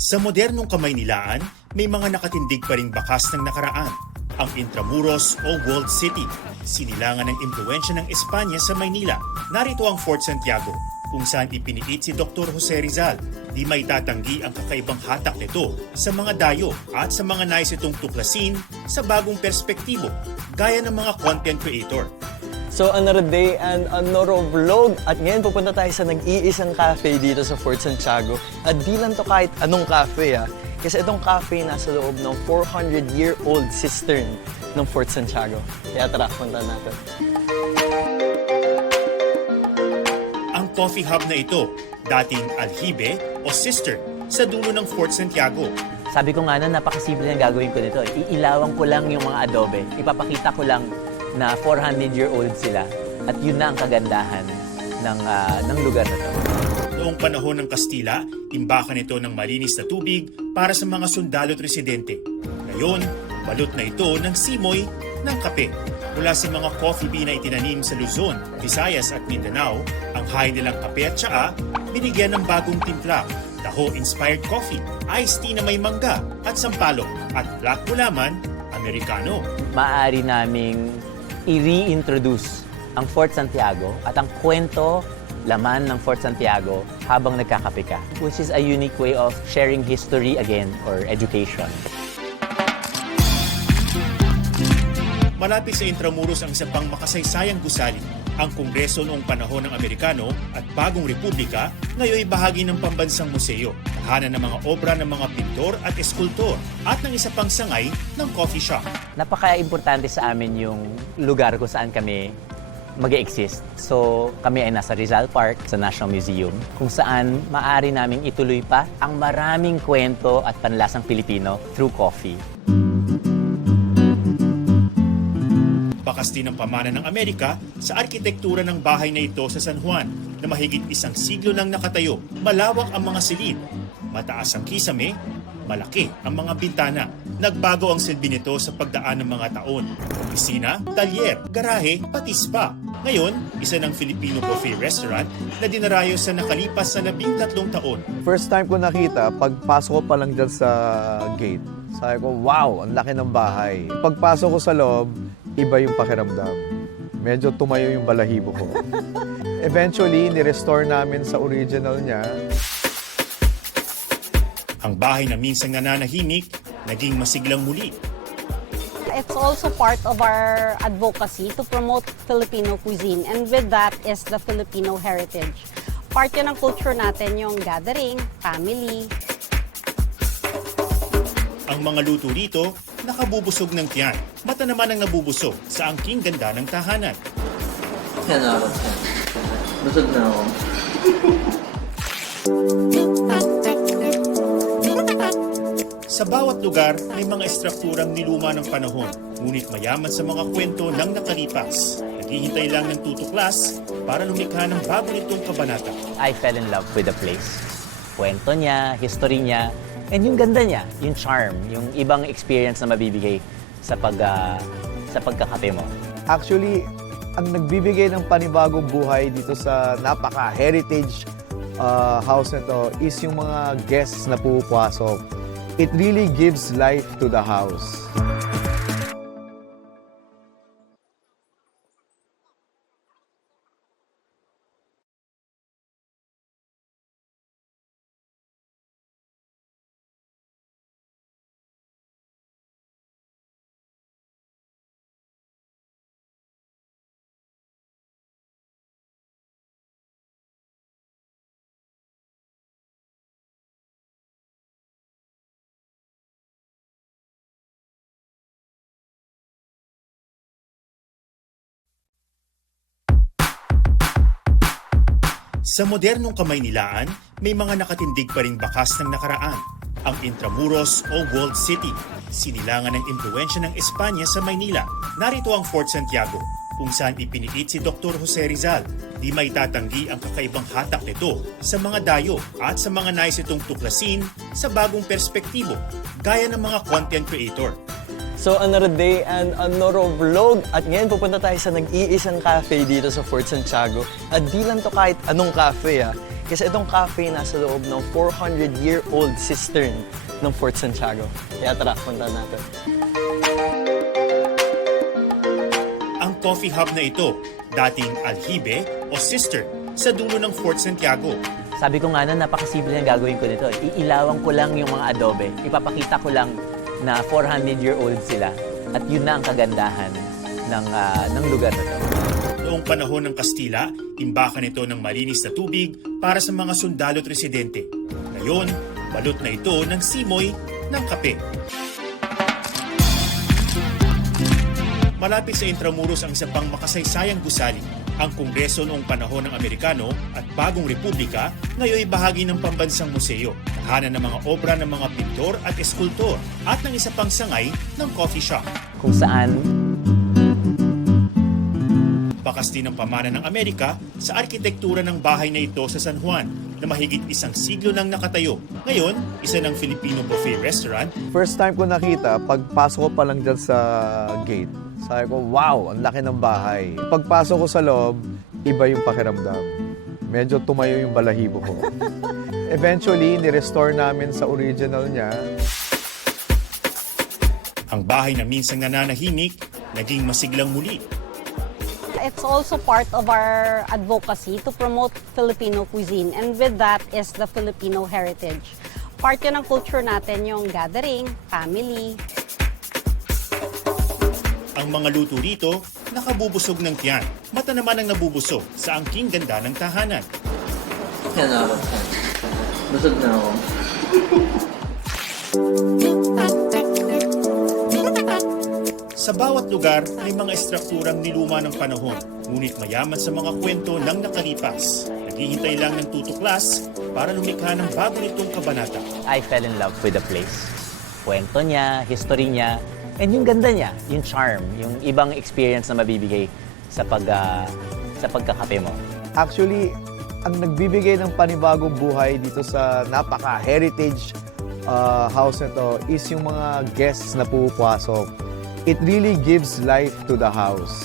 Sa modernong Kamaynilaan, may mga nakatindig pa ring bakas ng nakaraan. Ang Intramuros o Walled City, sinilangan ng impluwensya ng Espanya sa Maynila. Narito ang Fort Santiago, kung saan ipiniit si Dr. Jose Rizal. Di may tatanggi ang kakaibang hatak nito sa mga dayo at sa mga nais itong tuklasin sa bagong perspektibo, gaya ng mga content creator. So another day and another vlog. At ngayon pupunta tayo sa nag-iisang cafe dito sa Fort Santiago. At di lang to kahit anong cafe kasi itong cafe nasa loob ng 400-year-old cistern ng Fort Santiago. Kaya tara, punta natin. Ang coffee hub na ito, dating alhibe o cistern sa dulo ng Fort Santiago. Sabi ko nga na napakasimple ng gagawin ko nito. Iilawang ko lang yung mga adobe. Ipapakita ko lang na 400-year-old sila. At yun na ang kagandahan ng lugar na to. Noong panahon ng Kastila, imbakan ito ng malinis na tubig para sa mga sundalo at residente. Ngayon, balot na ito ng simoy ng kape. Mula sa mga coffee bean na itinanim sa Luzon, Visayas at Mindanao, ang high nilang kape at tsaa, binigyan ng bagong timpla. Taho-inspired coffee, iced tea na may mangga at sampalok, at black gulaman, Americano. Maaari naming i-reintroduce ang Fort Santiago at ang kwento, laman ng Fort Santiago habang nagkakape ka, which is a unique way of sharing history again or education. Malapit sa Intramuros ang isa pang makasaysayang gusali, ang Kongreso noong panahon ng Amerikano at Bagong Republika, ngayon bahagi ng Pambansang Museo, tahanan ng mga obra ng mga pintor at eskultor at ng isa pang sangay ng coffee shop. Napaka-importante sa amin yung lugar kung saan kami mag-exist. So, kami ay nasa Rizal Park sa National Museum, kung saan maaari naming ituloy pa ang maraming kwento at panlasang Pilipino through coffee. Bakas din ang pamana ng Amerika sa arkitektura ng bahay na ito sa San Juan na mahigit isang siglo nang nakatayo. Malawak ang mga silid, mataas ang kisame, malaki ang mga bintana. Nagbago ang silbi nito sa pagdaan ng mga taon. Opisina, talyer, garahe, pati spa. Ngayon, isa ng Filipino buffet restaurant na dinarayo sa nakalipas na 13 taon. First time ko nakita, pagpasok ko pa lang dyan sa gate, sabi ko, wow, ang laki ng bahay. Pagpasok ko sa loob, iba yung pakiramdam. Medyo tumayo yung balahibo ko. Eventually, ni-restore namin sa original niya. Ang bahay na minsang nananahimik, naging masiglang muli. It's also part of our advocacy to promote Filipino cuisine, and with that is the Filipino heritage. Part yun ng culture natin, yung gathering, family. Ang mga luto rito, nakabubusog ng tiyan. Mata naman ang nabubusog sa angking ganda ng tahanan. 10 out of 10. Busog na ako. Sa bawat lugar, may mga estrukturang niluma ng panahon, ngunit mayaman sa mga kwento ng nakalipas. Naghihintay lang ng tutuklas para lumikha ng bago nitong kabanata. I fell in love with the place. Kwento niya, history niya, and yung ganda niya, yung charm, yung ibang experience na mabibigay sa pagkakape mo. Actually, ang nagbibigay ng panibagong buhay dito sa napaka-heritage house na to is yung mga guests na pupasok. It really gives life to the house. Sa modernong Kamaynilaan, may mga nakatindig pa ring bakas ng nakaraan. Ang Intramuros o Walled City, sinilangan ng impluwensya ng Espanya sa Maynila. Narito ang Fort Santiago, kung saan ipiniit si Dr. Jose Rizal. Di may tatanggi ang kakaibang hatak nito sa mga dayo at sa mga nais itong tuklasin sa bagong perspektibo, gaya ng mga content creator. So another day and another vlog. At ngayon pupunta tayo sa nag-iisang cafe dito sa Fort Santiago. At di lang to kahit anong cafe Kasi itong cafe nasa loob ng 400-year-old cistern ng Fort Santiago. Kaya tara, punta natin. Ang coffee hub na ito, dating alhibe o cistern sa dulo ng Fort Santiago. Sabi ko nga na napakasimple na gagawin ko nito. Iilawan ko lang yung mga adobe. Ipapakita ko lang na 400-year-old sila. At yun na ang kagandahan ng lugar na to. Noong panahon ng Kastila, imbakan ito ng malinis na tubig para sa mga sundalo at residente. Ngayon, balot na ito ng simoy ng kape. Malapit sa Intramuros ang isa pang makasaysayang gusali. Ang Kongreso noong panahon ng Amerikano at Bagong Republika ngayon ay bahagi ng Pambansang Museo, tahanan ng mga obra ng mga pintor at eskultor at ng isa pang sangay ng coffee shop. Kung saan Bakas din ng pamana ng Amerika sa arkitektura ng bahay na ito sa San Juan na mahigit isang siglo nang nakatayo. Ngayon, isa ng Filipino buffet restaurant. First time ko nakita, pagpasok ko pa lang dyan sa gate, sabi ko, wow, ang laki ng bahay. Pagpasok ko sa loob, iba yung pakiramdam. Medyo tumayo yung balahibo ko. Eventually, ni-restore namin sa original niya. Ang bahay na minsang nananahimik, naging masiglang muli. It's also part of our advocacy to promote Filipino cuisine, and with that is the Filipino heritage. Part yun ng culture natin, yung gathering, family. Ang mga luto rito, nakabubusog ng tiyan. Mata naman ang nabubusog sa angking ganda ng tahanan. Yan ako. Busog na ako. Sa bawat lugar, may mga estrukturang niluma ng panahon, ngunit mayaman sa mga kwento ng nakalipas. Naghihintay lang ng tutuklas para lumikha ng bago nitong kabanata. I fell in love with the place. Kwento niya, history niya, and yung ganda niya, yung charm, yung ibang experience na mabibigay sa pagkakape mo. Actually, ang nagbibigay ng panibagong buhay dito sa napaka-heritage house na to is yung mga guests na pupasok. It really gives life to the house.